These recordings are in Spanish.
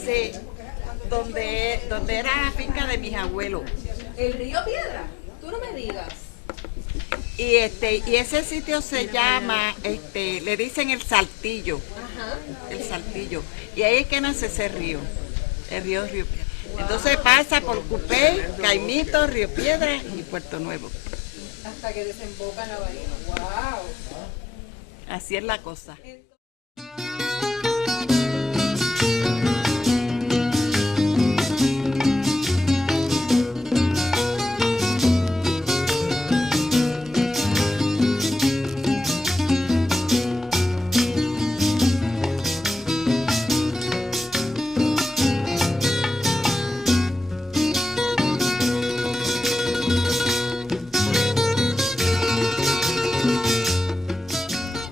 nace donde era la finca de mis abuelos. ¿El río Piedra? Tú no me digas. Y ese sitio se llama, le dicen el Saltillo. Ajá. El Saltillo. Y ahí es que nace ese río, el río Piedra. Entonces pasa por Cupey, Caimito, Río Piedra y Puerto Nuevo. Hasta que desemboca en la bahía. ¡Wow! Así es la cosa.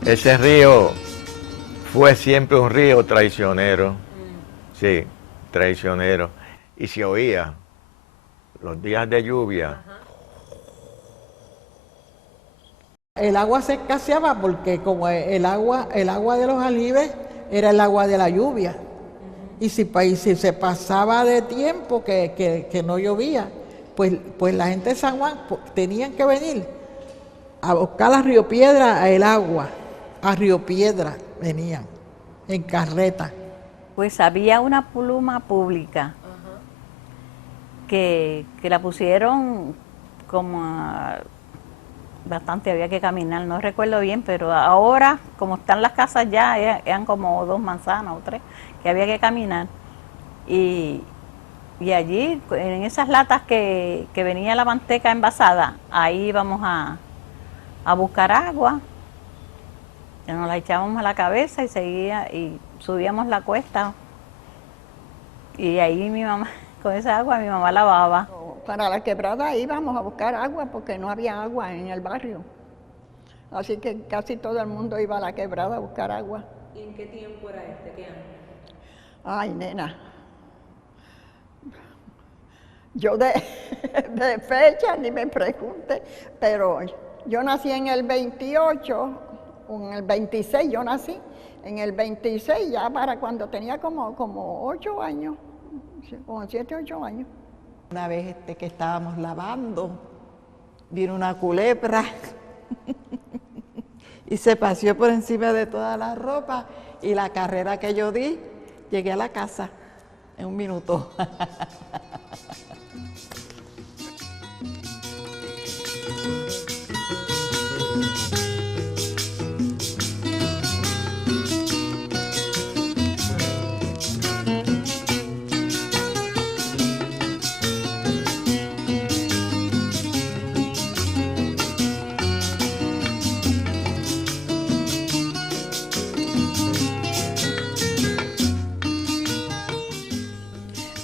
Ese río fue siempre un río traicionero, sí, traicionero. Y se oía los días de lluvia. El agua se escaseaba porque como el agua de los aljibes era el agua de la lluvia. Y si se pasaba de tiempo que no llovía, pues la gente de San Juan tenían que venir a buscar a Río Piedra el agua. A Río Piedra venían en carreta. Pues había una pluma pública que la pusieron bastante, había que caminar, no recuerdo bien, pero ahora, como están las casas ya, eran como 2 manzanas o 3, que había que caminar. Y allí, en esas latas que venía la manteca envasada, ahí íbamos a buscar agua. Nos la echábamos a la cabeza y subíamos la cuesta. Y ahí mi mamá, con esa agua, mi mamá lavaba. Para la quebrada íbamos a buscar agua porque no había agua en el barrio. Así que casi todo el mundo iba a la quebrada a buscar agua. ¿Y en qué tiempo era este? ¿Qué año? Ay, nena. Yo de fecha ni me pregunte, pero yo nací en el 28, o en el 26 yo nací. En el 26 ya para cuando tenía como 8 años, como 7, 8 años. Una vez que estábamos lavando, vino una culebra y se paseó por encima de toda la ropa y la carrera que yo di, llegué a la casa en 1 minuto.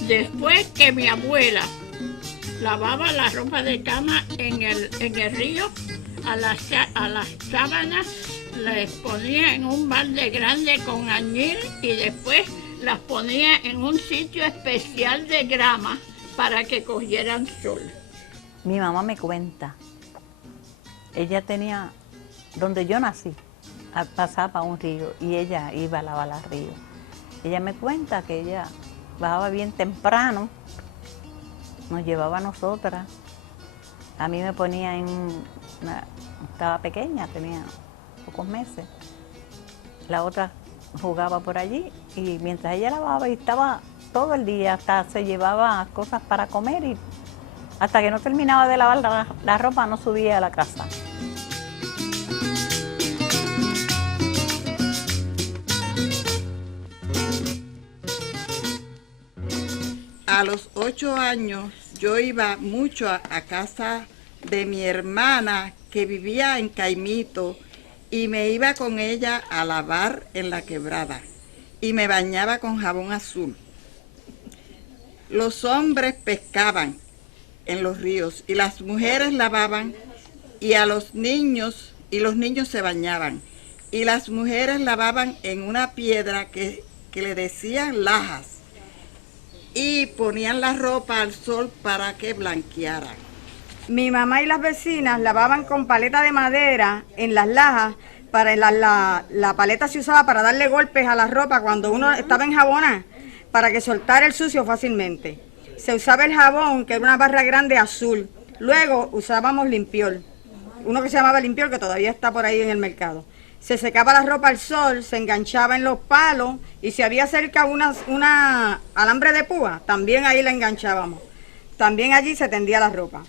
Después que mi abuela lavaba la ropa de cama en el río, a las sábanas les ponía en un balde grande con añil y después las ponía en un sitio especial de grama para que cogieran sol. Mi mamá me cuenta, ella tenía, donde yo nací, pasaba un río y ella iba a lavar al río. Ella me cuenta que ella bajaba bien temprano, nos llevaba a nosotras. A mí me ponía estaba pequeña, tenía pocos meses. La otra jugaba por allí y mientras ella lavaba y estaba todo el día, hasta se llevaba cosas para comer y hasta que no terminaba de lavar la ropa no subía a la casa. A los 8 años yo iba mucho a casa de mi hermana que vivía en Caimito y me iba con ella a lavar en la quebrada y me bañaba con jabón azul. Los hombres pescaban en los ríos y las mujeres lavaban y los niños se bañaban y las mujeres lavaban en una piedra que le decían lajas y ponían la ropa al sol para que blanqueara. Mi mamá y las vecinas lavaban con paleta de madera en las lajas. La paleta se usaba para darle golpes a la ropa cuando uno estaba enjabonada. para que soltara el sucio fácilmente. Se usaba el jabón, que era una barra grande azul. Luego usábamos limpiol, uno que se llamaba limpiol, que todavía está por ahí en el mercado. Se secaba la ropa al sol, se enganchaba en los palos y si había cerca una alambre de púa, también ahí la enganchábamos. También allí se tendía la ropa.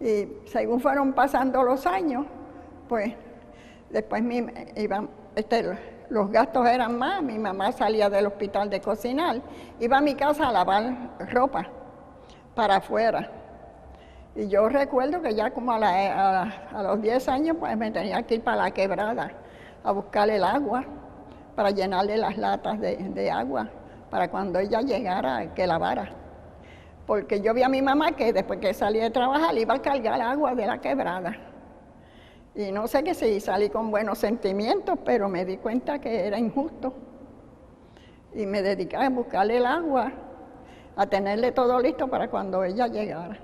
Y según fueron pasando los años, pues después los gastos eran más. Mi mamá salía del hospital de cocinar, iba a mi casa a lavar ropa para afuera. Y yo recuerdo que ya como a los 10 años pues me tenía que ir para la quebrada a buscar el agua, para llenarle las latas de agua, para cuando ella llegara que lavara. Porque yo vi a mi mamá que después que salía de trabajar iba a cargar agua de la quebrada. Y no sé que si salí con buenos sentimientos, pero me di cuenta que era injusto. Y me dediqué a buscarle el agua, a tenerle todo listo para cuando ella llegara.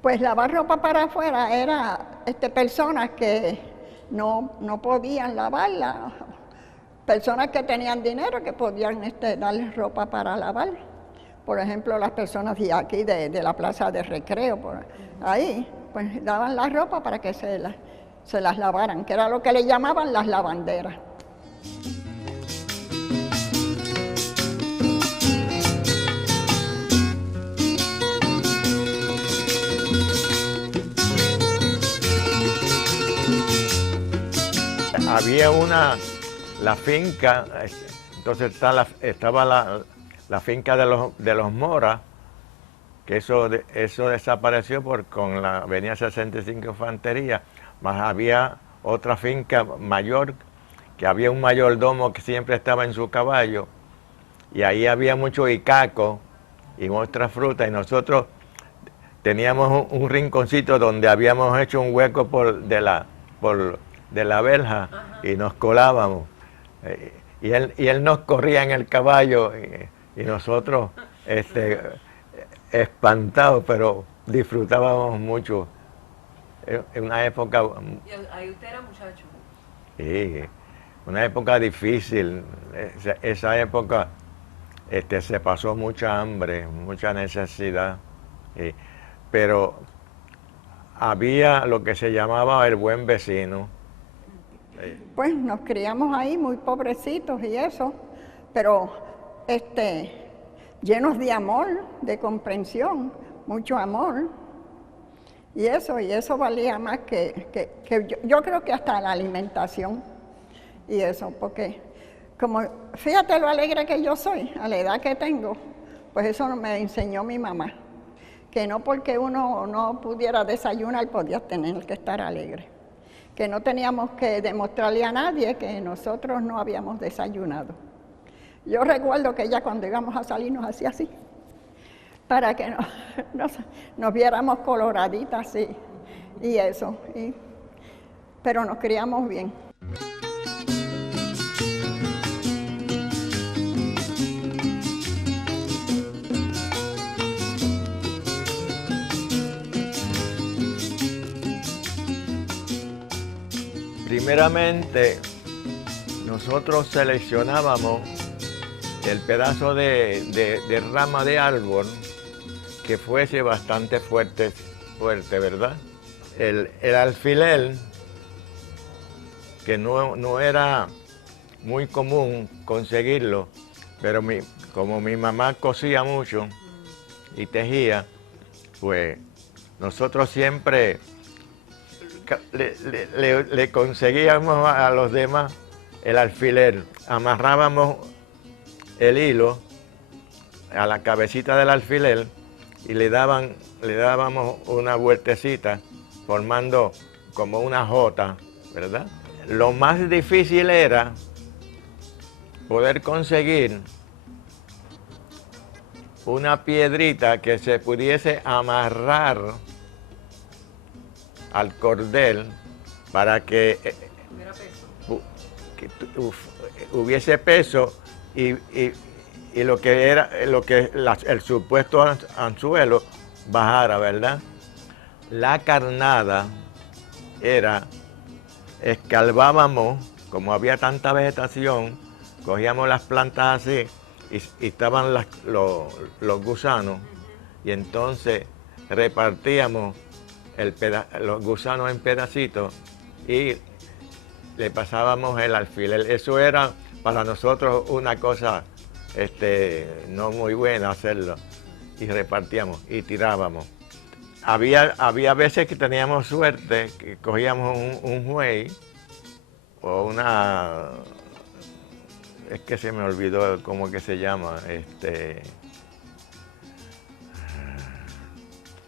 Pues lavar ropa para afuera era personas que no podían lavarla, personas que tenían dinero que podían darles ropa para lavar. Por ejemplo, las personas de aquí, de la plaza de recreo, por ahí, pues daban la ropa para que se las lavaran, que era lo que le llamaban las lavanderas. Había la finca, entonces estaba la finca de los Moras, que eso desapareció con la avenida 65 Infantería, más había otra finca mayor, que había un mayordomo que siempre estaba en su caballo, y ahí había mucho icaco y otras frutas, y nosotros teníamos un rinconcito donde habíamos hecho un hueco de la verja. Ajá. Y nos colábamos. Y él nos corría en el caballo y nosotros espantados, pero disfrutábamos mucho. En una época... Ahí usted era muchacho. Sí, una época difícil. Esa época se pasó mucha hambre, mucha necesidad. Pero había lo que se llamaba el buen vecino. Pues nos criamos ahí muy pobrecitos y eso, pero llenos de amor, de comprensión, mucho amor. Y eso valía más que yo creo que hasta la alimentación y eso, porque como fíjate lo alegre que yo soy, a la edad que tengo, pues eso me enseñó mi mamá, que no porque uno no pudiera desayunar podía tener que estar alegre, que no teníamos que demostrarle a nadie que nosotros no habíamos desayunado. Yo recuerdo que ella cuando íbamos a salir nos hacía así, para que nos viéramos coloraditas y eso, pero nos criamos bien. Primeramente, nosotros seleccionábamos el pedazo de rama de árbol que fuese bastante fuerte, ¿verdad? El alfiler, que no era muy común conseguirlo, pero como mi mamá cosía mucho y tejía, pues nosotros siempre le conseguíamos a los demás el alfiler, amarrábamos el hilo a la cabecita del alfiler y le dábamos una vueltecita formando como una jota, ¿verdad? Lo más difícil era poder conseguir una piedrita que se pudiese amarrar al cordel para que hubiese peso y lo que era el supuesto anzuelo bajara, ¿verdad? La carnada era, escarbábamos, como había tanta vegetación, cogíamos las plantas así y estaban los gusanos, y entonces repartíamos los gusanos en pedacitos y le pasábamos el alfiler. Eso era para nosotros una cosa no muy buena hacerlo. Y repartíamos y tirábamos. Había veces que teníamos suerte, que cogíamos un juez o una... Es que se me olvidó cómo que se llama,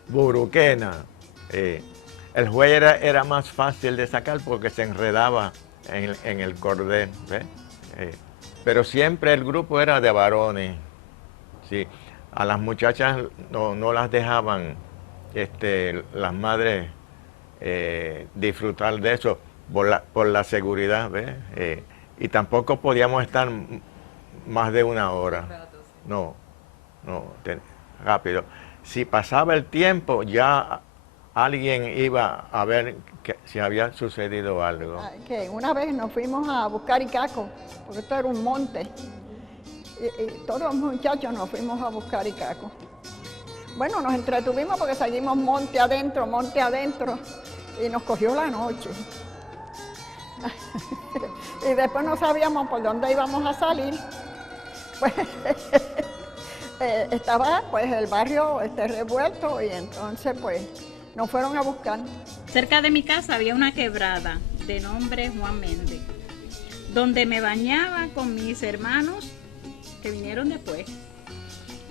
buruquena. El juez era más fácil de sacar porque se enredaba en el cordel, ¿ves? Pero siempre el grupo era de varones. Sí. A las muchachas no las dejaban las madres disfrutar de eso por la seguridad, ¿ves? Y tampoco podíamos estar más de una hora. No, rápido. Si pasaba el tiempo, ya alguien iba a ver si había sucedido algo. Que una vez nos fuimos a buscar icaco, porque esto era un monte, y todos los muchachos nos fuimos a buscar icaco. Bueno, nos entretuvimos porque seguimos monte adentro, y nos cogió la noche. Y después no sabíamos por dónde íbamos a salir. Pues estaba pues el barrio revuelto, y entonces pues nos fueron a buscar. Cerca de mi casa había una quebrada de nombre Juan Méndez, donde me bañaba con mis hermanos que vinieron después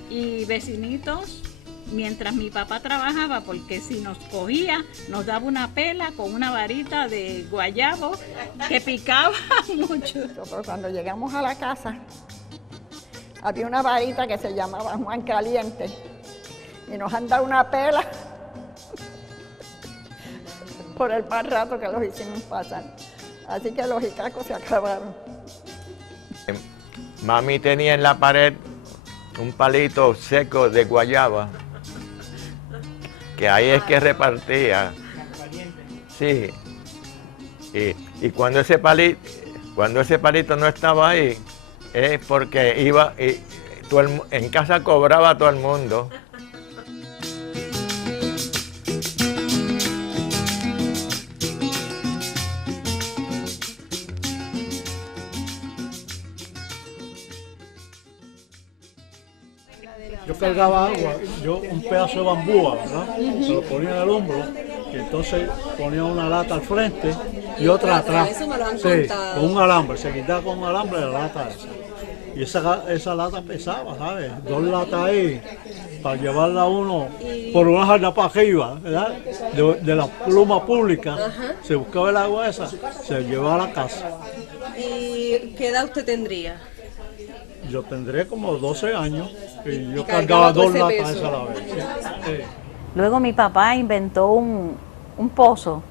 y vecinitos, mientras mi papá trabajaba, porque si nos cogía nos daba una pela con una varita de guayabo que picaba mucho. Pero cuando llegamos a la casa había una varita que se llamaba Juan Caliente y nos han dado una pela por el mal rato que los hicimos pasar. Así que los icacos se acabaron. Mami tenía en la pared un palito seco de guayaba, que ahí es que repartía. Sí. Y cuando ese palito no estaba ahí, es porque iba y en casa cobraba todo el mundo. Yo cargaba agua, un pedazo de bambúa, ¿verdad? Se lo ponía en el hombro, y entonces ponía una lata al frente y otra atrás. Eso me lo han sí, contado. con un alambre, se quitaba con un alambre la lata esa. Y esa lata pesaba, ¿sabes? 2 latas ahí, para llevarla uno por una jarda para arriba, ¿verdad? De la pluma pública. Ajá. Se buscaba el agua esa, se llevaba a la casa. ¿Y qué edad usted tendría? Yo tendré como 12 años y yo cargaba cargaba todo 2 ese latas peso. esa a la vez. Sí. Luego mi papá inventó un pozo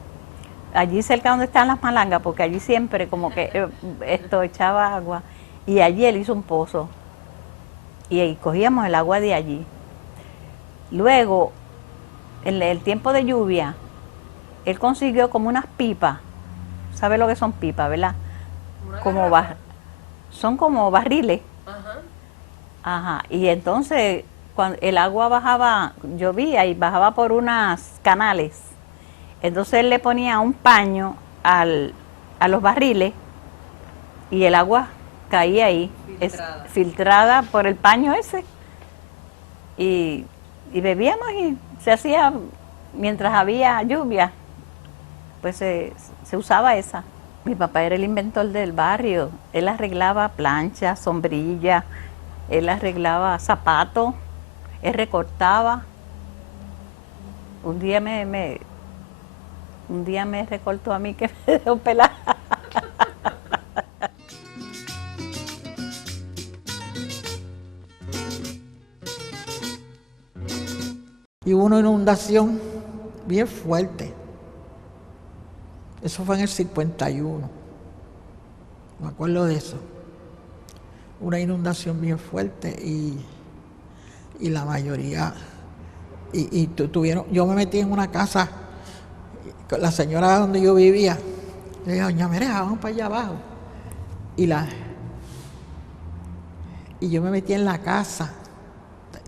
allí cerca donde están las malangas, porque allí siempre como que echaba agua, y allí él hizo un pozo y cogíamos el agua de allí. Luego, en el tiempo de lluvia, él consiguió como unas pipas. ¿Sabe lo que son pipas, verdad? Son como barriles. Ajá. Ajá, y entonces cuando el agua bajaba, llovía y bajaba por unas canales, entonces él le ponía un paño a los barriles y el agua caía ahí, filtrada por el paño ese, y bebíamos, y se hacía, mientras había lluvia, pues se usaba esa. Mi papá era el inventor del barrio, él arreglaba planchas, sombrillas, él arreglaba zapatos, él recortaba. Un día me recortó a mí que me dejó pelada. Y hubo una inundación bien fuerte. Eso fue en el 51. Me acuerdo de eso. Una inundación bien fuerte y la mayoría tuvieron. Yo me metí en una casa con la señora donde yo vivía. Le dije, doña Mereja, vamos para allá abajo. y yo me metí en la casa.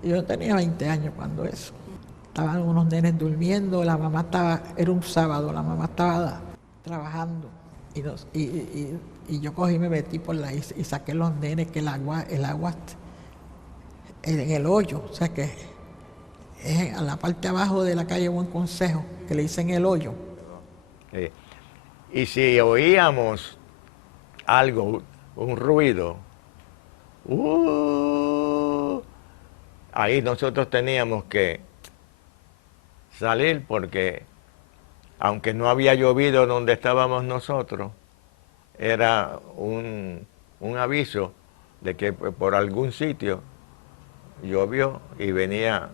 Yo tenía 20 años cuando eso. Estaban unos nenes durmiendo, la mamá estaba, era un sábado, la mamá estaba trabajando. Y yo cogí y me metí por la y saqué los nenes, que el agua en el hoyo, o sea que es a la parte de abajo de la calle Buen Consejo, que le dicen el hoyo. Y si oíamos algo, un ruido, ahí nosotros teníamos que salir porque aunque no había llovido donde estábamos nosotros, era un aviso de que por algún sitio llovió y venía.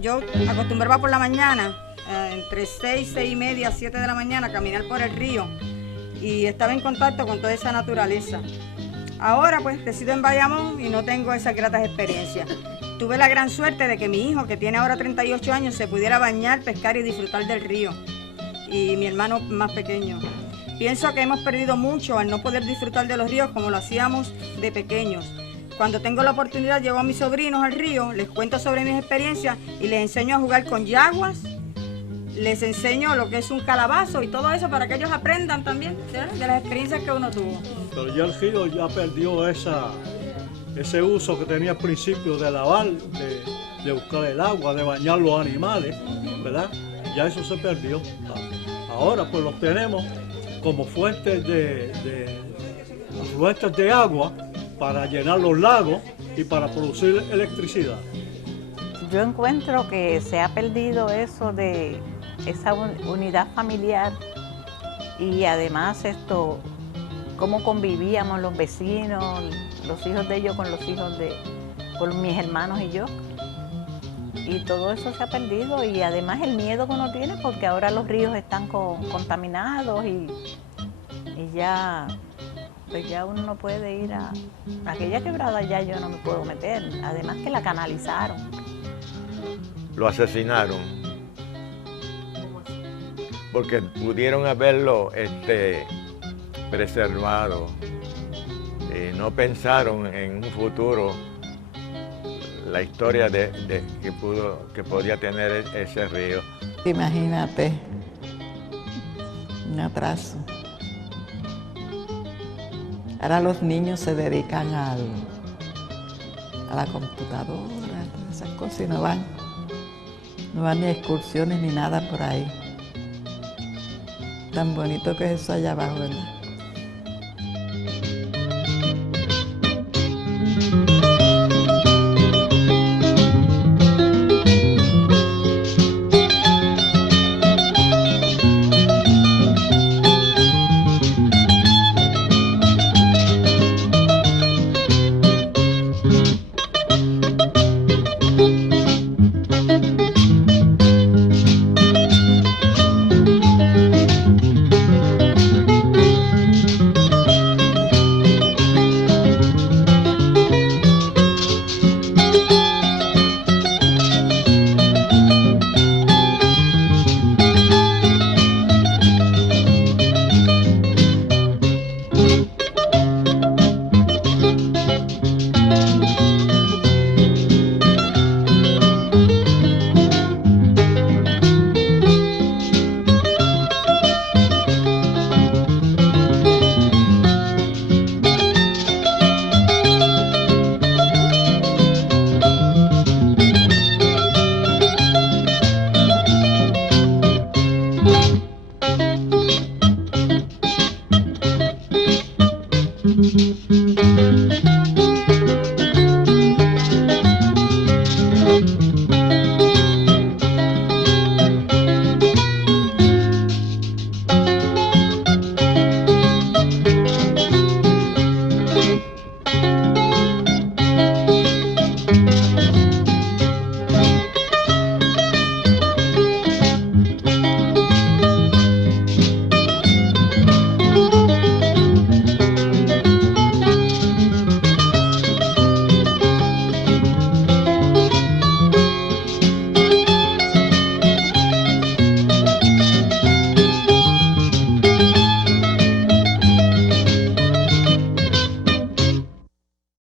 Yo acostumbraba por la mañana, entre 6, 6 y media, 7 de la mañana, a caminar por el río y estaba en contacto con toda esa naturaleza. Ahora pues resido en Bayamón y no tengo esas gratas experiencias. Tuve la gran suerte de que mi hijo, que tiene ahora 38 años, se pudiera bañar, pescar y disfrutar del río, y mi hermano más pequeño. Pienso que hemos perdido mucho al no poder disfrutar de los ríos como lo hacíamos de pequeños. Cuando tengo la oportunidad llevo a mis sobrinos al río, les cuento sobre mis experiencias y les enseño a jugar con yaguas, les enseño lo que es un calabazo y todo eso para que ellos aprendan también de las experiencias que uno tuvo. Pero ya el río ya perdió ese uso que tenía al principio de lavar, de buscar el agua, de bañar los animales, ¿verdad? Ya eso se perdió. Ahora pues los tenemos como fuentes de agua para llenar los lagos y para producir electricidad. Yo encuentro que se ha perdido eso de esa unidad familiar y además cómo convivíamos los vecinos, los hijos de ellos con los hijos con mis hermanos y yo. Y todo eso se ha perdido y además el miedo que uno tiene porque ahora los ríos están contaminados y ya, pues ya uno no puede ir a aquella quebrada, ya yo no me puedo meter, además que la canalizaron. Lo asesinaron porque pudieron haberlo preservado y no pensaron en un futuro la historia que podía tener ese río. Imagínate, un atraso. Ahora los niños se dedican a la computadora, todas esas cosas, y no van ni a excursiones ni nada por ahí. Tan bonito que es eso allá abajo, ¿verdad?